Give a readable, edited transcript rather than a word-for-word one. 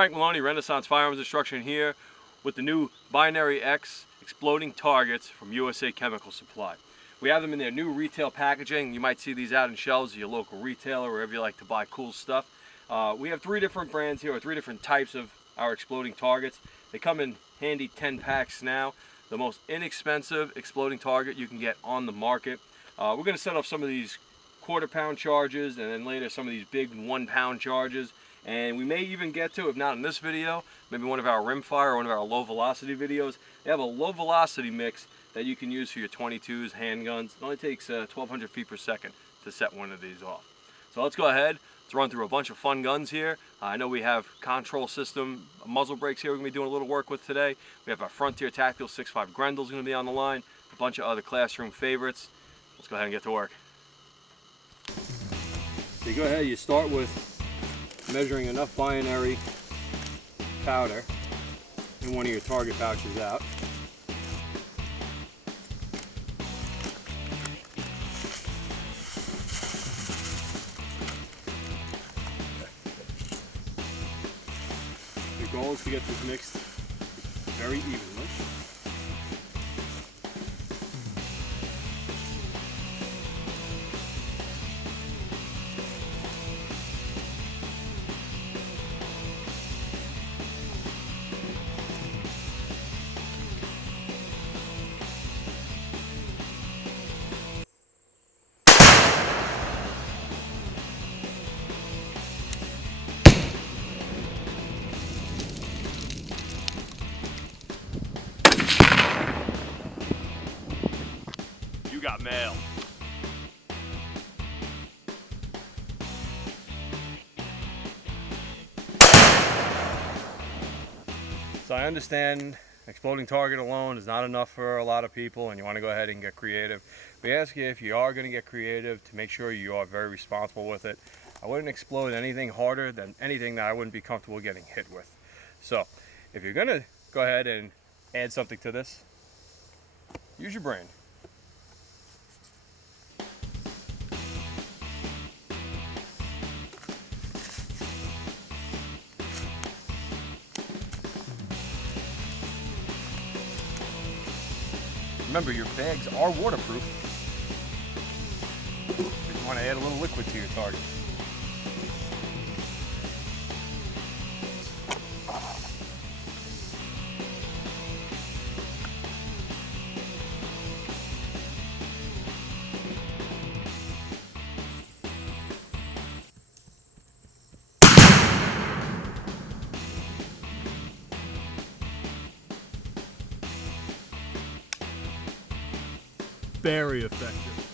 Frank Maloney, Renaissance Firearms Instruction here with the new Binary X exploding targets from USA Chemical Supply. We have them in their new retail packaging. You might see these out in shelves at your local retailer, wherever you like to buy cool stuff. We have 3 different brands here, or 3 different types of our exploding targets. They come in handy 10 packs now. The most inexpensive exploding target you can get on the market. We're going to set up some of these quarter-pound charges, and then later some of these big 1-pound charges. And we may even get to, if not in this video, maybe one of our rimfire or one of our low velocity videos. They have a low velocity mix that you can use for your 22s, handguns. It only takes 1,200 feet per second to set one of these off. So let's go ahead. Let's run through a bunch of fun guns here. I know we have control system muzzle brakes here we're going to be doing a little work with today. We have our Frontier Tactical 6.5 Grendel's going to be on the line. A bunch of other classroom favorites. Let's go ahead and get to work. So you go ahead, you start with measuring enough binary powder in one of your target pouches out. Your goal is to get this mixed very evenly. You got mail. So I understand exploding target alone is not enough for a lot of people and you want to go ahead and get creative. We ask you, if you are going to get creative, to make sure you are very responsible with it. I wouldn't explode anything harder than anything that I wouldn't be comfortable getting hit with. So if you're going to go ahead and add something to this, use your brain. Remember, your bags are waterproof if you want to add a little liquid to your target. Very effective.